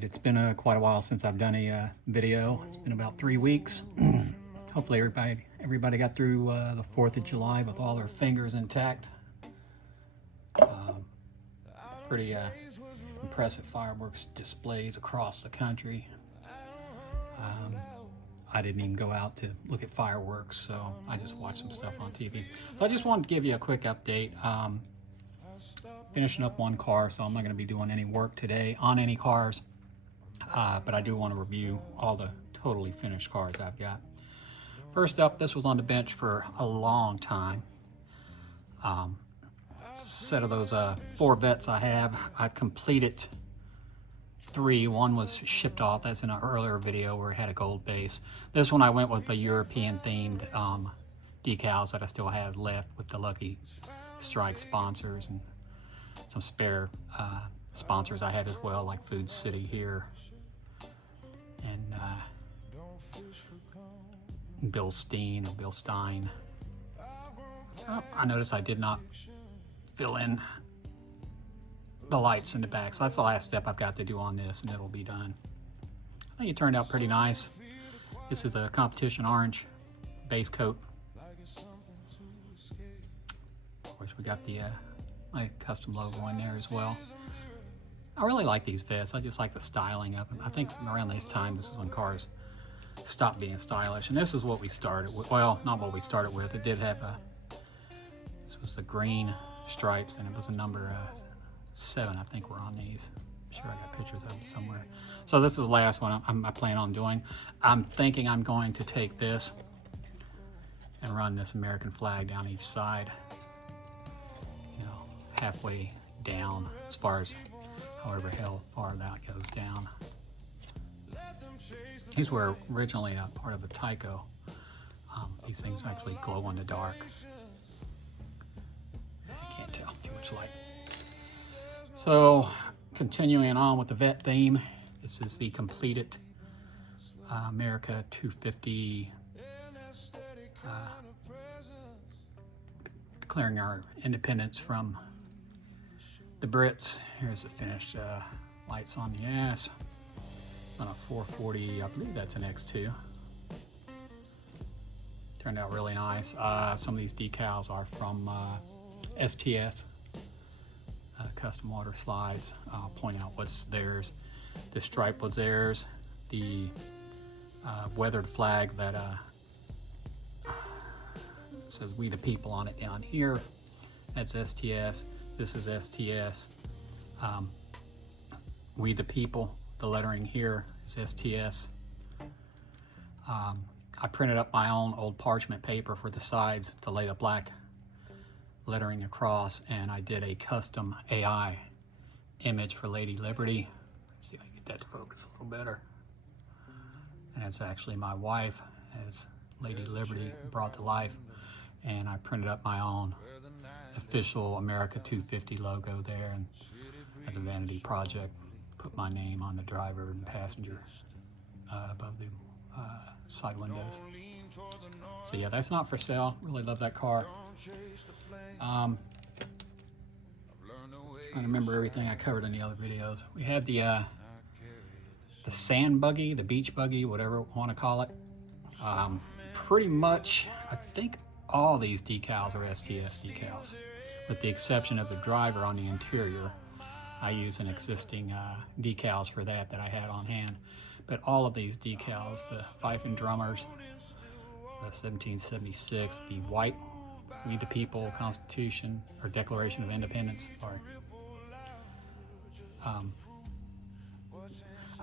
Alright, it's been quite a while since I've done a video. It's been about 3 weeks. Hopefully everybody got through the 4th of July with all their fingers intact. Pretty impressive fireworks displays across the country. I didn't even go out to look at fireworks, so I just watched some stuff on TV. So I just wanted to give you a quick update. Finishing up one car, so I'm not going to be doing any work today on any cars, but I do want to review all the totally finished cars I've got. First up, this was on the bench for a long time. Set of those Corvettes I have, I've completed 3. One was shipped off. That's in an earlier video where it had a gold base. This one I went with the European themed decals that I still have left with the Lucky Strike sponsors and some spare sponsors I had as well, like Food City here and Bill Stein. Oh, I noticed I did not fill in the lights in the back, so that's the last step I've got to do on this, and it'll be done. I think it turned out pretty nice. This is a competition orange base coat. Of course, we got the my custom logo in there as well. I really like these vests. I just like the styling of them. I think around this time, this is when cars stopped being stylish, and this is what we started with. Well, not what we started with. It did have this was the green stripes, and it was a number 7, I think, were on these. I'm sure I got pictures of them somewhere. So this is the last one I plan on doing. I'm thinking I'm going to take this and run this American flag down each side, you know, halfway down, as far as however far that goes down. These were originally a part of a Tyco. These things actually glow in the dark. I can't tell, too much light. So, continuing on with the vet theme, this is the completed America 250, declaring our independence from the Brits. Here's the finished lights on the ass. It's on a 440, I believe that's an X2. Turned out really nice. Some of these decals are from STS. Custom water slides. I'll point out what's theirs. The stripe was theirs. The weathered flag that says "We the People" on it down here, that's STS. This is STS. "We the People," the lettering here is STS. I printed up my own old parchment paper for the sides to lay the black lettering across, and I did a custom AI image for Lady Liberty. Let's see if I can get that to focus a little better. And it's actually my wife as Lady Liberty brought to life, and I printed up my own official America 250 logo there, and as a vanity project, put my name on the driver and passenger above the side windows. So yeah, that's not for sale. Really love that car. I remember everything I covered in the other videos. We had the sand buggy, the beach buggy, whatever you want to call it. Pretty much, I think all these decals are STS decals, with the exception of the driver on the interior. I use an existing decals for that I had on hand. But all of these decals, the Fife and Drummers, the 1776, the white "We the People" Constitution, or Declaration of Independence, sorry.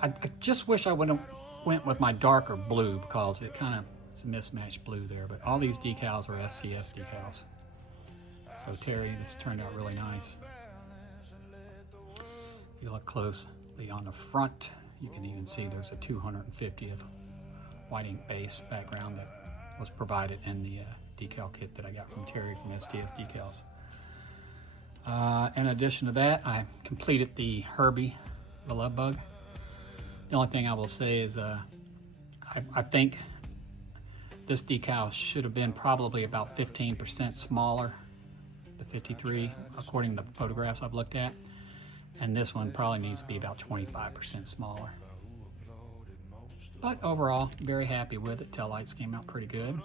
I just wish I would have went with my darker blue, because it kind of, it's a mismatched blue there, but all these decals are STS decals. So Terry, this turned out really nice. If you look closely on the front, you can even see there's a 250th white ink base background that was provided in the decal kit that I got from Terry from STS Decals. In addition to that, I completed the Herbie, the Love Bug. The only thing I will say is I think this decal should have been probably about 15% smaller, the 53, according to the photographs I've looked at. And this one probably needs to be about 25% smaller. But overall, very happy with it. Tail lights came out pretty good.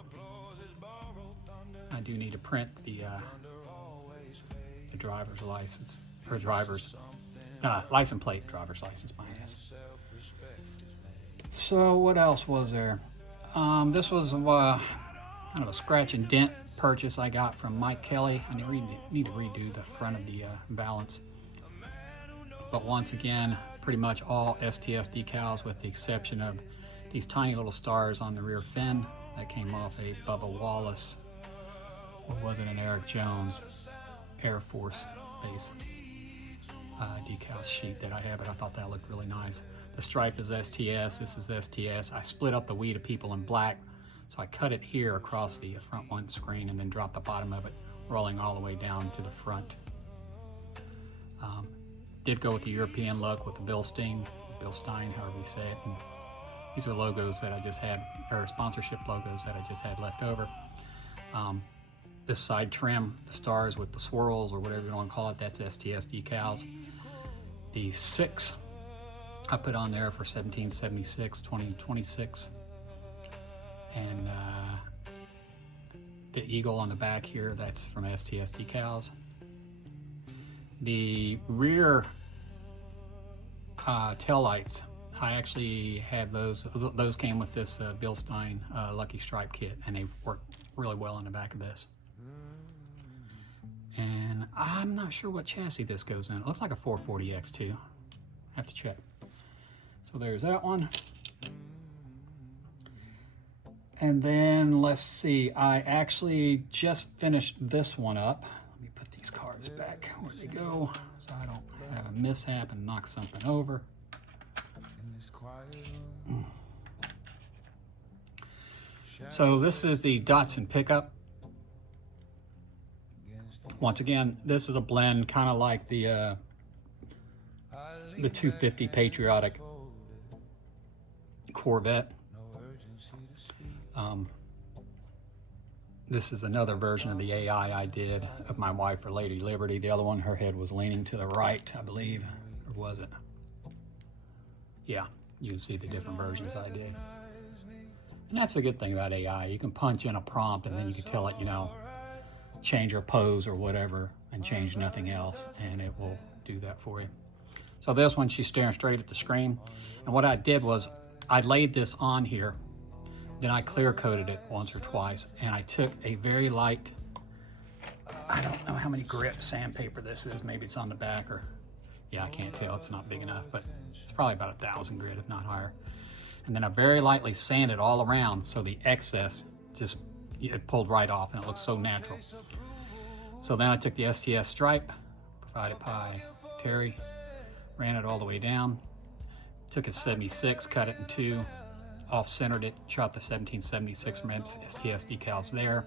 I do need to print the driver's license, or driver's license plate, driver's license, my ass. So what else was there? This was kind of a scratch and dent purchase I got from Mike Kelly. I need to redo the front of the valance. But once again, pretty much all STS decals with the exception of these tiny little stars on the rear fin that came off a Bubba Wallace, or was it an Eric Jones Air Force Base decal sheet that I have, but I thought that looked really nice. The stripe is STS, this is STS. I split up the We the People in black, so I cut it here across the front windscreen and then dropped the bottom of it, rolling all the way down to the front. Did go with the European look with the Bill Stein, however you say it. And these are logos that I just had, or sponsorship logos that I just had left over. This side trim, the stars with the swirls or whatever you want to call it, that's STS decals. The 6 I put on there for 1776, 2026. And the eagle on the back here, that's from STS decals. The rear tail lights, I actually had those. Those came with this Bill Stein Lucky Stripe kit, and they've worked really well on the back of this. And I'm not sure what chassis this goes in. It looks like a 440X2. I have to check. So there's that one. And then let's see, I actually just finished this one up. Let me put these cards back where they go so I don't have a mishap and knock something over. So this is the DATSUN pickup. Once again, this is a blend kind of like the 250 Patriotic Corvette. This is another version of the AI I did of my wife for Lady Liberty. The other one, her head was leaning to the right, I believe, or was it? Yeah, you can see the different versions I did. And that's the good thing about AI. You can punch in a prompt and then you can tell it, you know, change your pose or whatever and change nothing else, and it will do that for you. So this one, she's staring straight at the screen. And what I did was I laid this on here, then I clear coated it once or twice, and I took a very light, I don't know how many grit sandpaper this is. Maybe it's on the back, or yeah, I can't tell, it's not big enough, but it's probably about 1,000 grit, if not higher. And then I very lightly sanded all around so the excess just, it pulled right off and it looks so natural. So then I took the STS stripe provided by Terry, ran it all the way down, took a 76, cut it in two, off-centered it, shot the 1776 from STS decals there.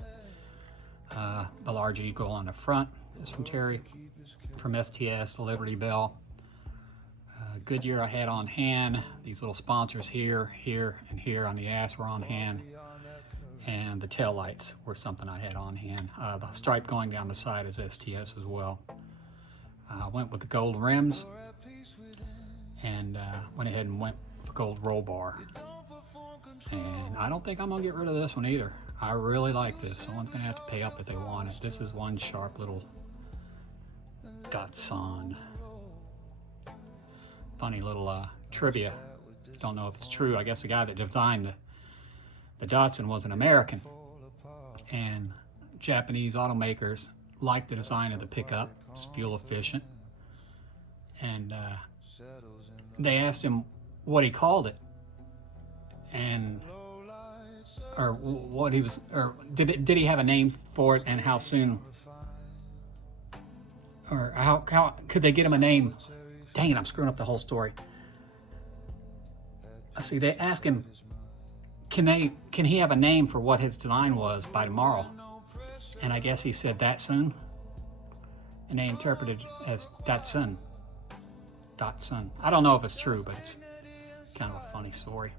The large eagle on the front is from Terry, from STS, the Liberty Bell. Goodyear I had on hand. These little sponsors here, here, and here on the ass were on hand. And the tail lights were something I had on hand. The stripe going down the side is STS as well. I went with the gold rims and went ahead and went with the gold roll bar. And I don't think I'm gonna get rid of this one either. I really like this. Someone's gonna have to pay up if they want it. This is one sharp little DATSUN. Funny little trivia. Don't know if it's true. I guess the guy that designed the DATSUN was an American. And Japanese automakers like the design of the pickup. It's fuel efficient. And they asked him what he called it. And or what he was, or did he have a name for it, and how soon, or how could they get him a name? Dang it, I'm screwing up the whole story. Let's see, they asked him, can he have a name for what his design was by tomorrow? And I guess he said DATSUN, and they interpreted it as DATSUN. DATSUN. I don't know if it's true, but it's kind of a funny story.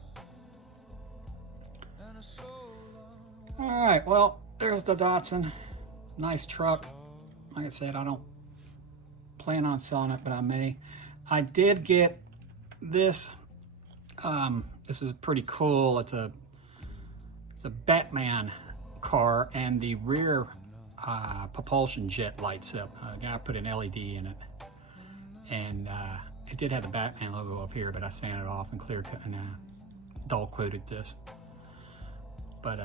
All right, well, there's the DATSUN. Nice truck. Like I said, I don't plan on selling it, but I may. I did get this. This is pretty cool. It's a Batman car, and the rear propulsion jet lights up. A guy put an LED in it, and it did have the Batman logo up here, but I sanded it off and clear cut and dull coated this. But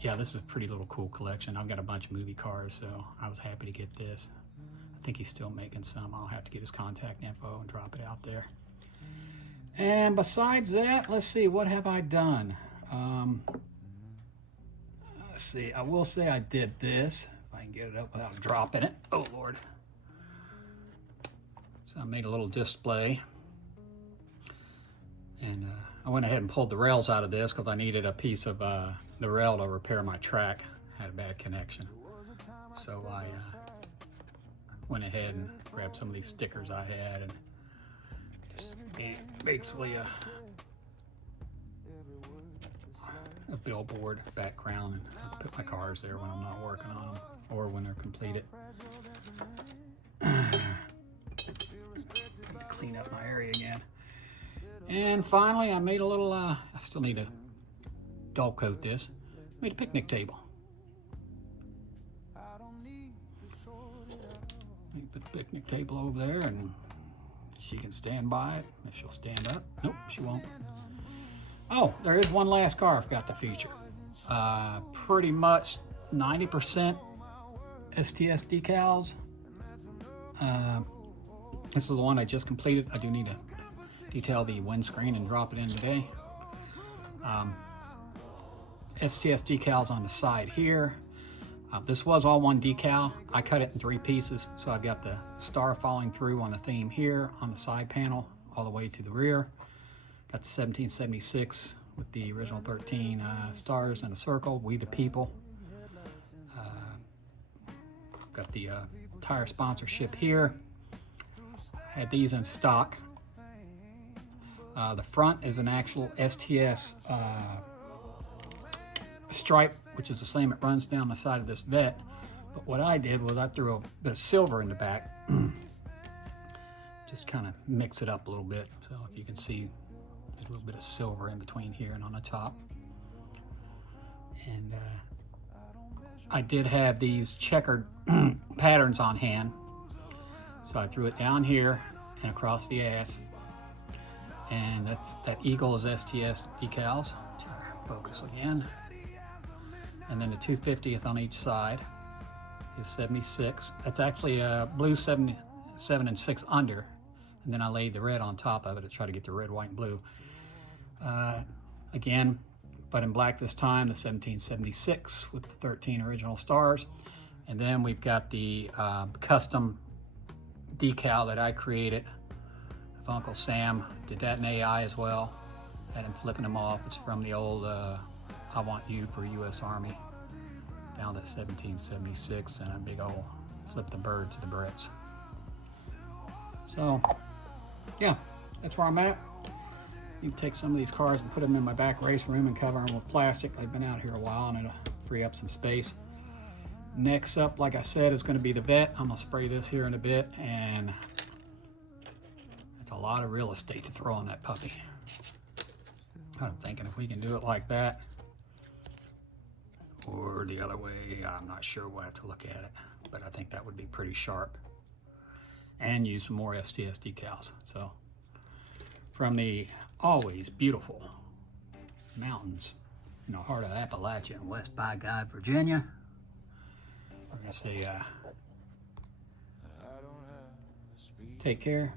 yeah, this is a pretty little cool collection. I've got a bunch of movie cars, so I was happy to get this. I think he's still making some. I'll have to get his contact info and drop it out there. And besides that, let's see, what have I done? Let's see, I will say I did this, if I can get it up without dropping it. Oh, Lord. So I made a little display. And I went ahead and pulled the rails out of this because I needed a piece of the rail to repair my track. Had a bad connection. So I went ahead and grabbed some of these stickers I had and just made basically a billboard background, and I put my cars there when I'm not working on them or when they're completed. Clean up my area again. And finally, I made a little, I still need to dull coat this. Made a picnic table. Put the picnic table over there, and she can stand by it if she'll stand up. Nope, she won't. Oh, there is one last car I forgot to feature. Pretty much 90% STS decals. This is the one I just completed. I do need to detail the windscreen and drop it in today. STS decals on the side here. This was all one decal. I cut it in 3 pieces, so I've got the star falling through on the theme here on the side panel all the way to the rear. Got the 1776 with the original 13 stars and a circle, We the People. Got the tire sponsorship here. Had these in stock. The front is an actual STS stripe, which is the same it runs down the side of this Vet. But what I did was I threw a bit of silver in the back. Just kind of mix it up a little bit. So if you can see, there's a little bit of silver in between here and on the top. And I did have these checkered patterns on hand. So I threw it down here and across the ass. And that eagle is STS decals. Focus again. And then the 250th on each side is 76. That's actually a blue 7 and 6 under. And then I laid the red on top of it to try to get the red, white, and blue. Again, but in black this time, the 1776 with the 13 original stars. And then we've got the custom decal that I created. If Uncle Sam did that in AI as well. Had him flipping them off. It's from the old I Want You for U.S. Army. Found at 1776, and a big old flip the bird to the Brits. So, yeah, that's where I'm at. You can take some of these cars and put them in my back race room and cover them with plastic. They've been out here a while, and it'll free up some space. Next up, like I said, is going to be the Vet. I'm going to spray this here in a bit, and it's a lot of real estate to throw on that puppy. I'm thinking if we can do it like that, or the other way, I'm not sure. We'll have to look at it, but I think that would be pretty sharp. And use some more STS decals. So, from the always beautiful mountains in the heart of Appalachia in West by God, Virginia, we're gonna say, take care,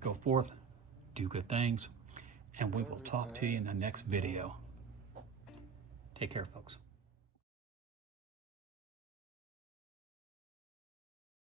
go forth, do good things, and we will talk to you in the next video. Take care, folks.